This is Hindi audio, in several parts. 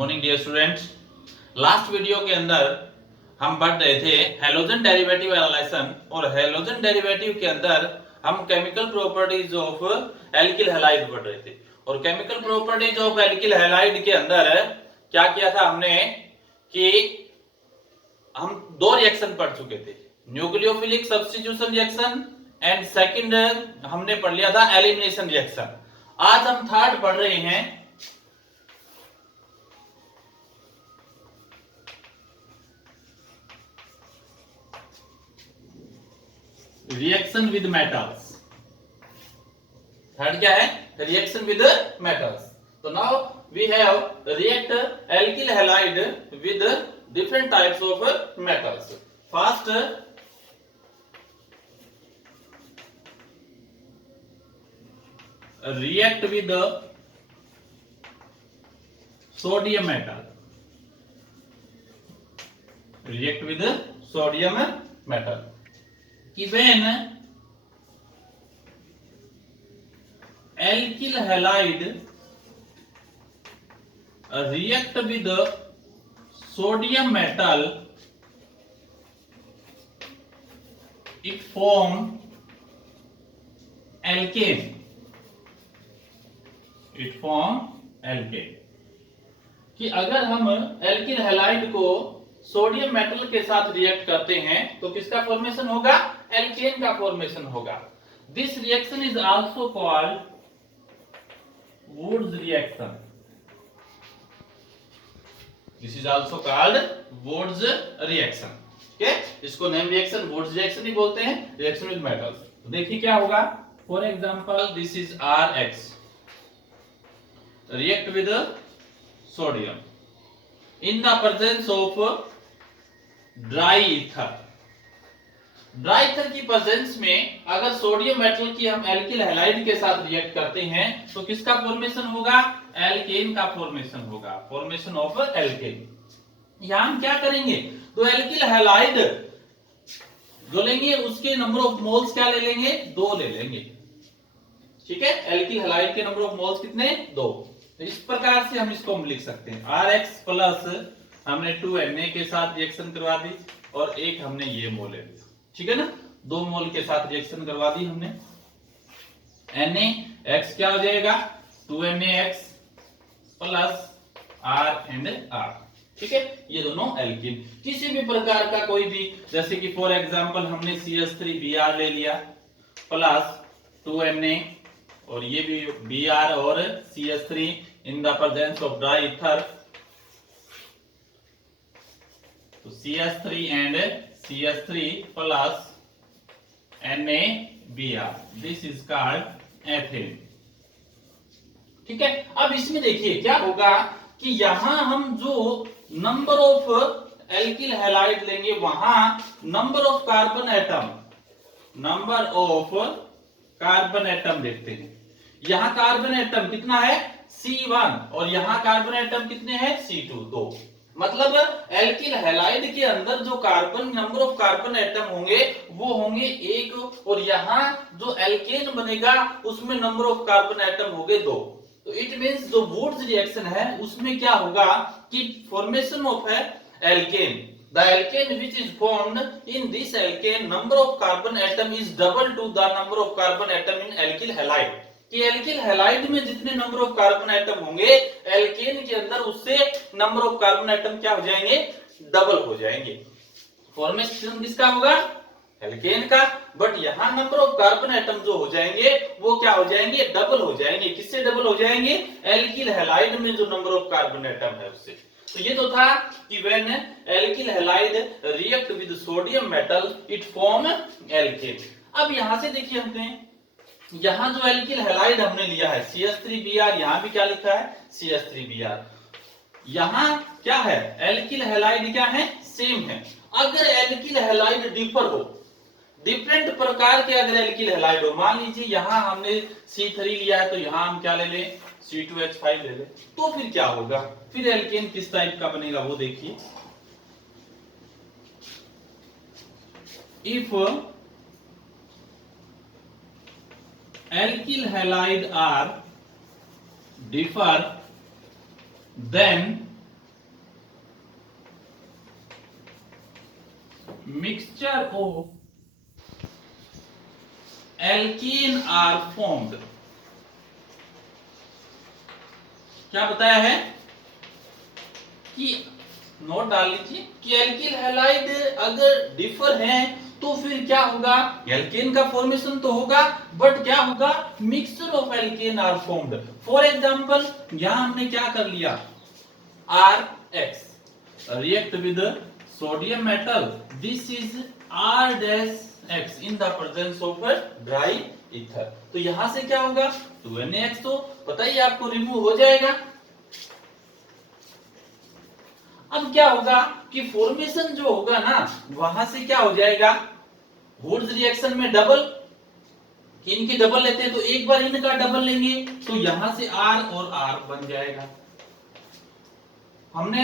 Morning dear students. Last video के अंदर हम पढ़ रहे थे हैलोजन डेरिवेटिव एनालाइजेशन और हैलोजन डेरिवेटिव के अंदर हम chemical properties of alkyl halide पढ़ रहे थे। और chemical properties of alkyl halide के अंदर क्या किया था हमने कि हम दो रिएक्शन पढ़ चुके थे, nucleophilic substitution reaction and second हमने पढ़ लिया था एलिमिनेशन रिएक्शन। आज हम थर्ड पढ़ रहे हैं रिएक्शन विद मेटल्स। थर्ड क्या है? Reaction with metals. तो now we have react alkyl halide with different types of metals. First react with sodium metal. React with sodium metal. When alkyl halide react with sodium metal, it form alkane. It form alkane. कि अगर हम एल्किल हैलाइड को सोडियम मेटल के साथ रिएक्ट करते हैं तो किसका फॉर्मेशन होगा? एल्केन का फॉर्मेशन होगा। This reaction is also called Wurtz reaction. This is also called Wurtz reaction. Okay, इसको नेम रिएक्शन वुड्स रिएक्शन ही बोलते हैं, रिएक्शन विद मेटल्स। तो देखिए क्या होगा। For example this is RX, react with sodium in the presence of dry ether. Dry ether की प्रेजेंस में अगर सोडियम मेटल की हम एल्किल हैलाइड के साथ रिएक्ट करते हैं तो किसका फॉर्मेशन होगा? एल्केन का फॉर्मेशन होगा, फॉर्मेशन ऑफ एल्केन। यहां हम क्या करेंगे? तो एल्किल हैलाइड जो लेंगे उसके नंबर ऑफ मोल्स क्या ले लेंगे? 2 ले लेंगे। ठीक है, एल्किल हैलाइड के नंबर ऑफ मोल्स कितने? 2। तो इस प्रकार से हम इसको लिख सकते हैं RX प्लस हमने 2Na के साथ रिएक्शन करवा दी और एक हमने ये मोल ले लिया। ठीक है ना, 2 मोल के साथ रिएक्शन करवा दी हमने। NaX क्या हो जाएगा? 2NaX plus R and R। ठीक है, ये दोनों एल्किन। किसी भी प्रकार का कोई भी, जैसे कि फॉर एग्जांपल हमने CH3Br ले लिया प्लस 2Na और ये भी Br और CH3 in the presence of dry ether, तो CH3 and CH3 plus NaBr, this is called ethane। ठीक है, अब इसमें देखिए क्या होगा कि यहां हम जो नंबर ऑफ एल्किल हैलाइड लेंगे वहां नंबर ऑफ कार्बन एटम देखते हैं। यहां कार्बन एटम कितना है? C1 और यहां कार्बन एटम कितने हैं? C2, 2। मतलब एल्किल हैलाइड के अंदर जो carbon number of carbon atom होंगे वो होंगे 1 और यहां जो एल्केन बनेगा उसमें नंबर ऑफ कार्बन एटम होंगे 2। तो इट मींस जो वुड्स रिएक्शन है उसमें क्या होगा कि फॉर्मेशन ऑफ है alkene. The alkane which is formed in this alkane number of carbon atom is double to the number of carbon atom in alkyl halide। कि एल्किल हैलाइड में जितने नंबर ऑफ कार्बन एटम होंगे एल्केन के अंदर उससे नंबर ऑफ कार्बन एटम क्या हो जाएंगे? डबल हो जाएंगे। फॉर्मेशन किसका होगा? एल्केन का। बट यहां नंबर ऑफ कार्बन एटम जो हो जाएंगे वो क्या हो जाएंगे? डबल हो जाएंगे। किससे डबल हो जाएंगे? एल्किल हैलाइड में जो नंबर ऑफ कार्बन एटम है उससे। तो ये तो था कि when alkyl halide react with sodium metal it form alkane. अब यहां से देखिए हमने यहां जो एल्किल हैलाइड हमने लिया है CH3Br, यहां भी क्या लिखा है? CH3Br। यहां क्या है? एल्किल हैलाइड क्या है? सेम है। अगर एल्किल हैलाइड डिफर हो, डिफरेंट प्रकार के अगर एल्किल हैलाइड हो, मान लीजिए यहां हमने C3 लिया है तो यहां हम क्या ले लें? C2H5 ले लें, तो फिर क्या होगा? फिर एल्केन किस टाइप का बनेगा वो देखिए। If alkyl halide are differ, then mixture of alkene are formed। क्या बताया है कि नोट डाल लीजिए कि एल्किल हैलाइड अगर डिफर हैं तो फिर क्या होगा, एल्केन का फॉर्मेशन तो होगा बट क्या होगा, mixture of alkane are formed. For example यहां हमने क्या कर लिया, RX react with sodium metal, this is R-X in the presence of dry ether। तो यहां से क्या होगा 2NaX, तो पता ही आपको रिमूव हो जाएगा। अब क्या होगा कि फॉर्मेशन जो होगा ना वहां से क्या हो जाएगा, वुड्स रिएक्शन में डबल, इनकी डबल लेते हैं तो एक बार इनका डबल लेंगे तो यहां से R और R बन जाएगा। हमने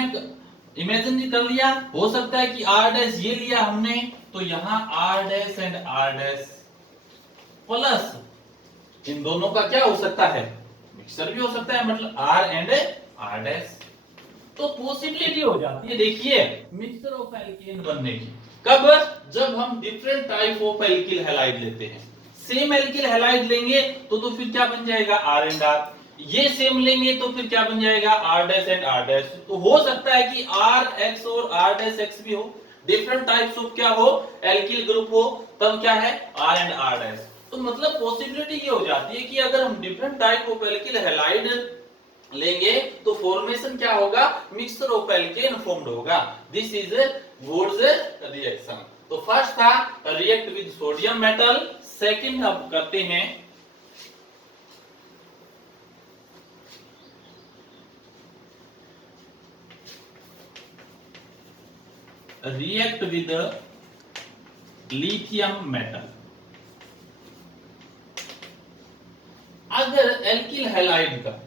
इमेजिन कर लिया, हो सकता है कि R डैश ये लिया हमने तो यहां R dash and R dash plus इन दोनों का क्या हो सकता है, मिक्सचर भी हो सकता है, मतलब R एंड R डैश। तो पॉसिबिलिटी हो जाती है देखिए मिक्सचर ऑफ एल्केन बनने की, कब, जब हम different type of alkyl halide लेते हैं। सेम एल्किल हैलाइड लेंगे तो फिर क्या बन जाएगा R एंड R, ये सेम लेंगे तो फिर क्या बन जाएगा R dash and R dash. तो हो सकता है कि RX और R डैश X भी हो, डिफरेंट टाइप्स ऑफ क्या हो, एल्किल ग्रुप हो, तब क्या है R एंड R डैश। तो मतलब पॉसिबिलिटी ये हो जाती है कि अगर हम different type of alkyl halide लेंगे तो फॉर्मेशन क्या होगा, मिक्सचर ऑफ एल्केन फॉर्म्ड होगा। This is Wurtz reaction. तो फर्स्ट था react with sodium metal, second अब करते हैं रिएक्ट विद लिथियम मेटल। अगर एल्किल हैलाइड का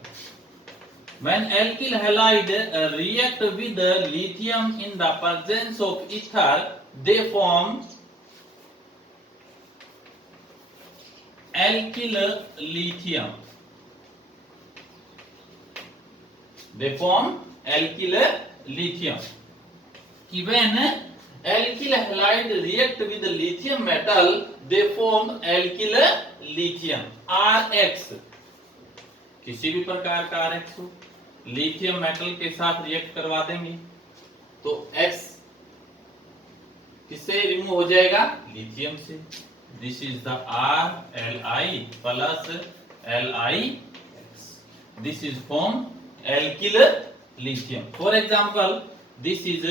when alkyl halide react with lithium in the presence of ether, they form alkyl lithium, they form alkyl lithium। कि when alkyl halide react with lithium metal they form alkyl lithium, RX, किसी भी प्रकार का RX हो, लिथियम मेटल के साथ रिएक्ट करवा देंगे तो X किससे रिमूव हो जाएगा, लिथियम से। This is the RLi plus LiX, this is form alkyl lithium. For example this is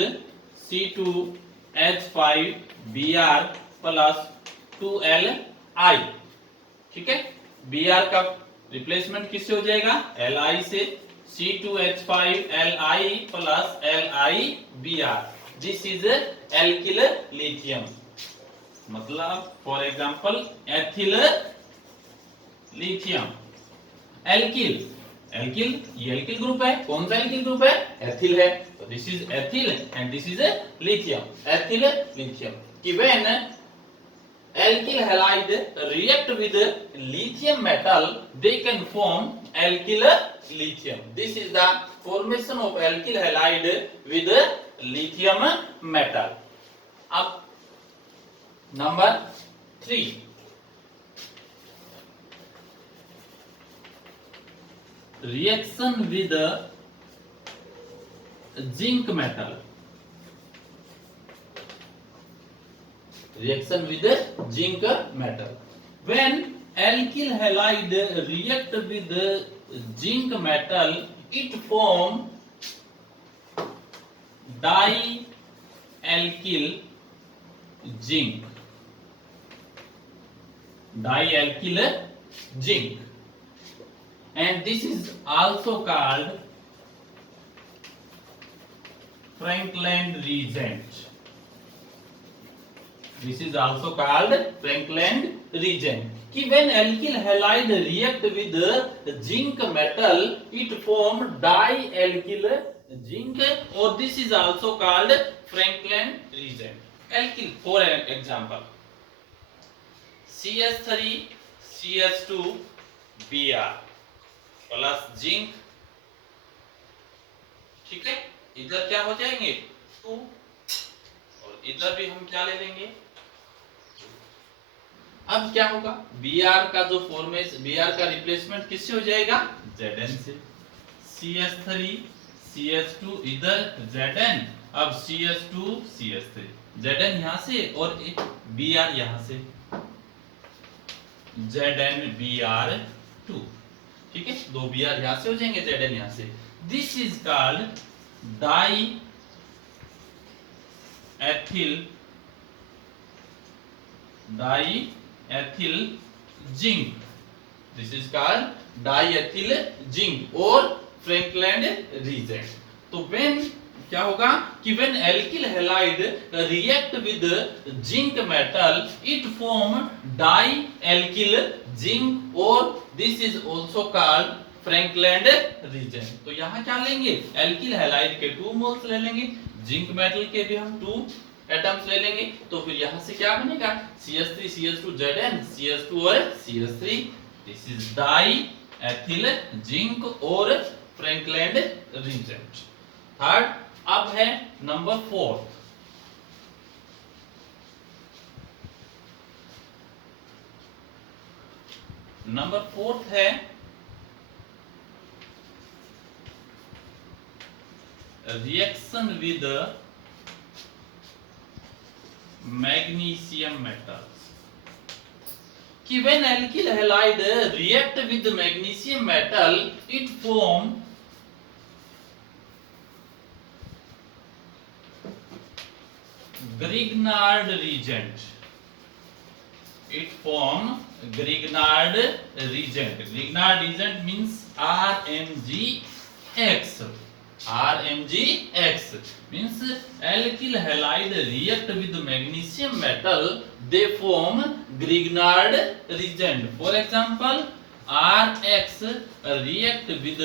C2H5Br plus 2Li, ठीक है, Br का रिप्लेसमेंट किससे हो जाएगा, Li से, C2H5Li plus LiBr, this is alkyl lithium. मतलब for example ethyl lithium, alkyl, alkyl ये एल्किल ग्रुप है, कौन सा एल्किल ग्रुप है, एथिल है, तो this is ethyl and this is lithium, ethyl lithium. कि when alkyl halide react with lithium metal they can form alkyl lithium, this is the formation of alkyl halide with lithium metal। अब number 3 reaction with zinc metal, reaction with zinc metal, when alkyl halide react with zinc metal it form dialkyl zinc, dialkyl zinc, and this is also called Franklin reagent, this is also called Franklin reagent। कि when alkyl halide react with zinc metal it form dialkyl zinc, or this is also called Franklin reagent। alkyl for example CH3 CH2 Br plus zinc, ठीक है, इधर क्या हो जाएंगे 2 और इधर भी हम क्या ले लेंगे अब क्या होगा, Br का जो फॉर्मेशन, Br का रिप्लेसमेंट किससे हो जाएगा, Zn से। CH3 CH2 इधर Zn, अब CH2 CH3, Zn यहां से और Br यहां से, ZnBr2, ठीक है, दो Br यहां से हो जाएंगे, Zn यहां से। This is called diethyl zinc, this is called diethyl zinc और फ्रैंकलैंड रीजेंट। तो व्हेन क्या होगा कि when alkyl halide react with zinc metal it form dialkyl zinc और this is also called Frankland reagent. तो यहां क्या लेंगे, एल्किल हैलाइड के 2 मोल्स ले लेंगे, जिंक मेटल के भी हम 2 एटम्स ले लेंगे, तो फिर यहां से क्या बनेगा, CH3 CH2 Zn, CH2 और CH3, this is die ethyl zinc और फ्रैंकलैंड रीजेंट। थर्ड, अब है नंबर 4, नंबर 4 है रिएक्शन विद मैग्नीशियम मेटल्स, कि when alkyl halide react with magnesium metal it form Grignard reagent, it form Grignard reagent, Grignard reagent means RMGX, RMGX means alkyl halide react with magnesium metal, they form Grignard reagent. For example, RX react with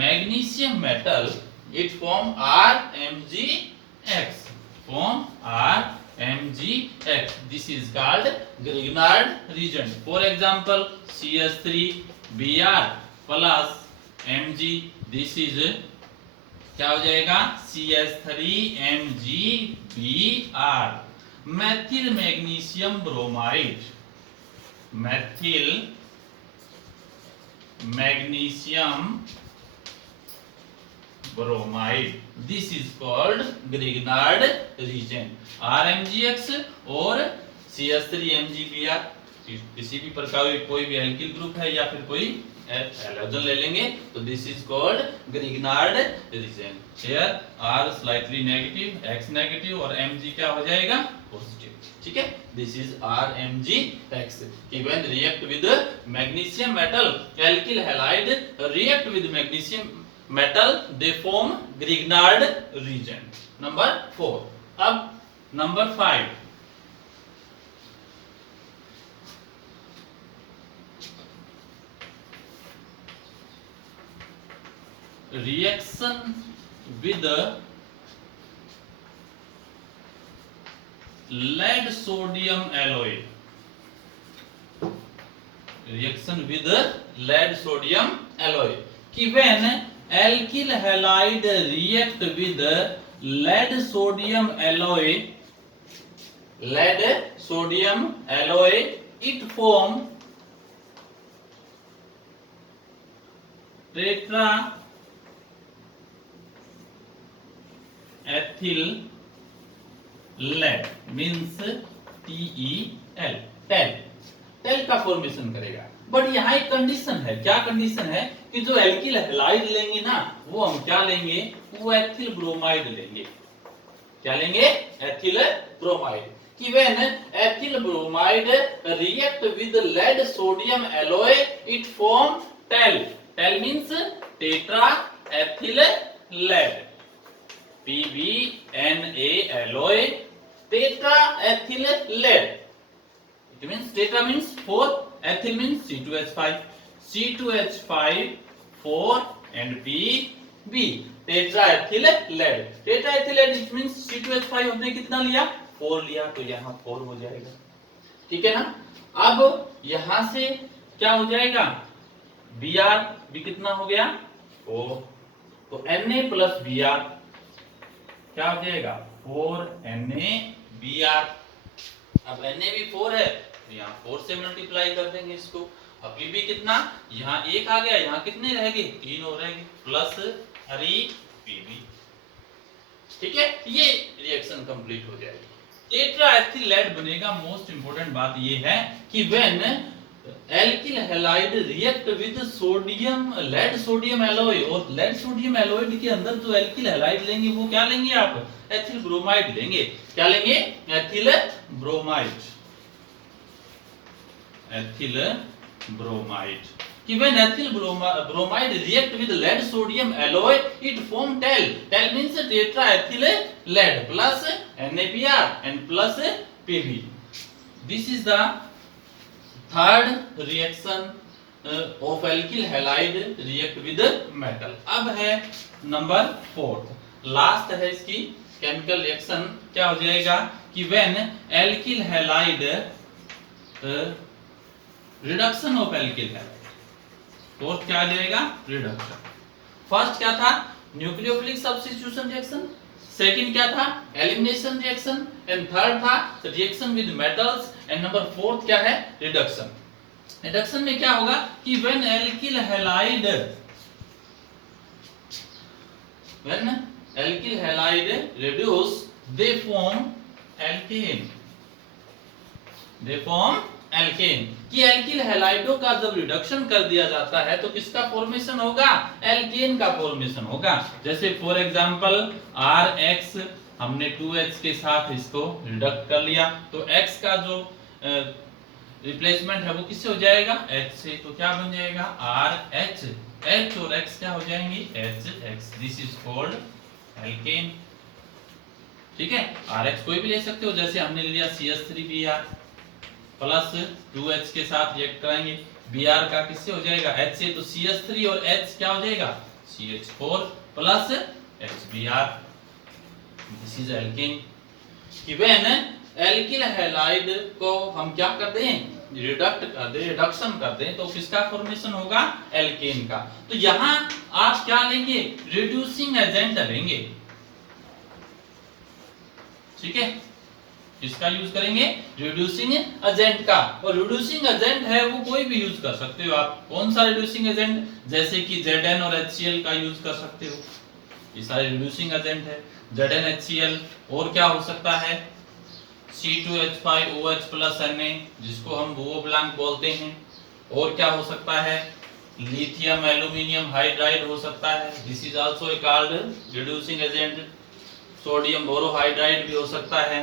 magnesium metal, it form RMGX, form RMGX. This is called Grignard reagent. For example, CH3Br plus Mg, this is क्या हो जाएगा, CH3MgBr, methyl magnesium bromide, methyl magnesium bromide, this is called Grignard reagent. RMGX और CH3MgBr, किसी भी प्रकार की कोई भी एल्किल ग्रुप है या फिर कोई हैलोजन ले लेंगे, तो this is called Grignard reagent. Here R slightly negative, X negative और Mg क्या हो जाएगा, पॉजिटिव, ठीक है, दिस इज RMgX। कि when react with magnesium metal, alkyl halide react with magnesium metal, they form Grignard reagent. Number 4। अब number 5, reaction with lead sodium alloy, reaction with lead sodium alloy, कि when alkyl halide react with lead sodium alloy, lead sodium alloy, it form tetra ethyl lead means TEL, TEL, TEL का फॉर्मेशन करेगा। बट यहाँ एक कंडीशन है, क्या कंडीशन है कि जो एल्किल हैलाइड लेंगे ना, वो हम क्या लेंगे, वो एथिल ब्रोमाइड लेंगे। क्या लेंगे, एथिल ब्रोमाइड। कि when ethyl bromide react with lead sodium alloy it form TEL, TEL means tetra ethyl lead, PBNA alloy, tetra ethyl lead, it means tetra means 4, ethyl means C2H5, C2H5 4 and PB, tetra ethyl lead, tetra ethyl lead it means C2H5 हमने कितना लिया, 4 लिया, तो यहाँ 4 हो जाएगा, ठीक है ना। अब यहाँ से क्या हो जाएगा, Br भी कितना हो गया, 4, तो Na प्लस Br क्या हो जाएगा, 4NaBr। अब Na भी 4 है, तो यहाँ 4 से मल्टीप्लाई कर देंगे इसको। अब Pb कितना, यहाँ 1 आ गया, यहाँ कितने रह गए, 3 और रह गए, प्लस 3 Pb। ठीक है, ये रिएक्शन कंप्लीट हो जाएगी। टेट्राएथिलेट बनेगा। मोस्ट इंपोर्टेंट बात ये है कि when alkyl halide react with sodium, lead sodium alloy, और लेड सोडियम एलॉयड के अंदर जो एल्किल हैलाइड लेंगे वो क्या लेंगे आप, एथिल ब्रोमाइड लेंगे। क्या लेंगे, एथिल ब्रोमाइड, एथिल ब्रोमाइड। कि when ethyl bromide react with lead sodium alloy it form TAL. TAL means tetraethyl lead plus NaBr and plus Pb. This is the third reaction of alkyl halide react with metal. अब है नंबर 4, लास्ट है इसकी केमिकल रिएक्शन। क्या हो जाएगा कि when alkyl halide reduction of alkyl halide, fourth क्या आ जाएगा, रिडक्शन। फर्स्ट क्या था, न्यूक्लियोफिलिक सब्स्टिट्यूशन रिएक्शन, सेकंड क्या था, एलिमिनेशन रिएक्शन, एंड थर्ड था reaction with metals, and number fourth क्या है, रिडक्शन। रिडक्शन में क्या होगा कि when alkyl halide, when alkyl halide reduce they form alkane, they form alkane. कि एल्किल हैलाइडों का जब रिडक्शन कर दिया जाता है तो किसका फॉर्मेशन होगा, एल्केन का फॉर्मेशन होगा। जैसे फॉर एग्जांपल RX हमने 2H के साथ इसको रिडक्ट कर लिया तो X का जो रिप्लेसमेंट है वो किससे हो जाएगा, H से। तो क्या बन जाएगा, RH, H और X क्या हो जाएंगे, HX। This is called alkane. ठीक है, RX कोई भी ले सकते हो, जैसे हमने लिया CH3Br प्लस 2H के साथ रिएक्ट कराएंगे, Br का किससे हो जाएगा, H से। तो CH3 और H क्या हो जाएगा, CH4 plus HBr। This is alkane. कि व्हेन एल्किल हैलाइड को हम क्या कर दें, रिडक्ट कर दें, रिडक्शन कर दें, तो किसका फॉर्मेशन होगा, एल्केन का। तो यहां आप क्या लेंगे, रिड्यूसिंग एजेंट लेंगे। ठीक है, इसका यूज करेंगे, रिड्यूसिंग एजेंट का। और रिड्यूसिंग एजेंट है वो कोई भी यूज कर सकते हो आप। कौन सा रिड्यूसिंग एजेंट, जैसे कि Zn और HCl का यूज कर सकते हो, ये सारे रिड्यूसिंग एजेंट है। Zn HCl, और क्या हो सकता है, C2H5OH प्लस Na, जिसको हम वो ब्लैंक बोलते हैं। और क्या हो सकता है, लिथियम एल्यूमिनियम हाइड्राइड हो सकता है, this is also called reducing agent. Sodium borohydride भी हो सकता है,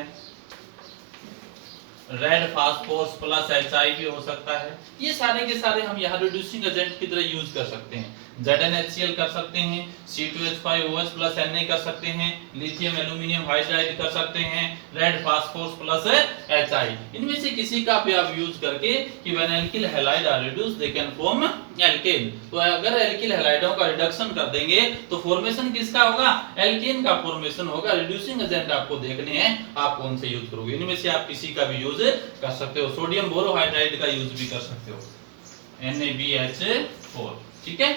रेड फास्फोरस प्लस HI भी हो सकता है। ये सारे के सारे हम यहाँ रिड्यूसिंग एजेंट की तरह यूज कर सकते हैं। ZnHCl कर सकते हैं, C2H5OH प्लस Na कर सकते हैं, लिथियम एल्यूमिनियम हाइड्राइड कर सकते हैं, रेड फास्फोरस प्लस HI। इनमें से किसी का भी आप यूज करके कि when alkyl halide are reduced they can form alkene. तो अगर एल्किल हैलाइडों का रिडक्शन कर देंगे तो फॉर्मेशन किसका होगा, एल्केन का फॉर्मेशन होगा। रिड्यूसिंग एजेंट आपको देखने हैं आप कौन से यूज करोगे, इनमें से आप किसी का भी यूज कर सकते हो। सोडियम बोरोहाइड्राइड का यूज भी कर सकते हो, NaBH4। ठीक है,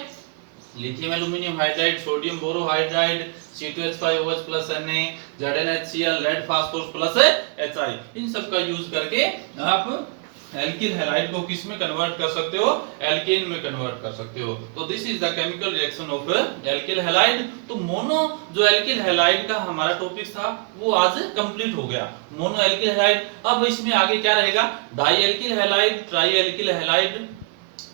lithium aluminium hydride, sodium borohydride, C2H5OH plus Na, ZnHCl, lead phosphorus plus HI, इन सब का यूज करके आप एल्किल हैलाइड को किस में कन्वर्ट कर सकते हो, एल्केन में कन्वर्ट कर सकते हो। तो this is the chemical reaction of alkyl halide. तो मोनो जो एल्किल हैलाइड का हमारा टॉपिक था वो आज कंप्लीट हो गया, मोनो एल्किल हैलाइड। अब इसमें आगे क्या रहेगा, di alkyl halide, tri alkyl halide,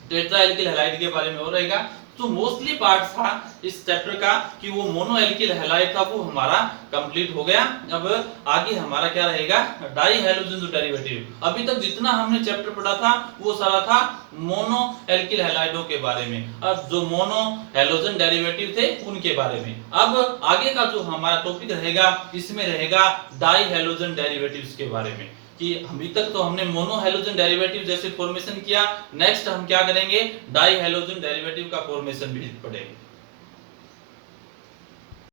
tetra alkyl halide के बारे में और रहेगा। तो मोस्टली पार्ट था इस चैप्टर का कि वो मोनो एल्किल हैलाइड था वो हमारा कंप्लीट हो गया। अब आगे हमारा क्या रहेगा, डाई हैलोजन डेरिवेटिव। अभी तक जितना हमने चैप्टर पढ़ा था वो सारा था मोनो एल्किल हैलाइडों के बारे में, अब जो मोनो हैलोजन डेरिवेटिव थे उनके बारे में। अब आगे का जो हमारा टॉपिक रहेगा इसमें रहेगा डाई हैलोजन डेरिवेटिव्स के बारे में। कि अभी तक तो हमने मोनो हैलोजन डेरिवेटिव जैसे फॉर्मेशन किया, नेक्स्ट हम क्या करेंगे, डाई हैलोजन डेरिवेटिव का फॉर्मेशन भी पढ़ेंगे।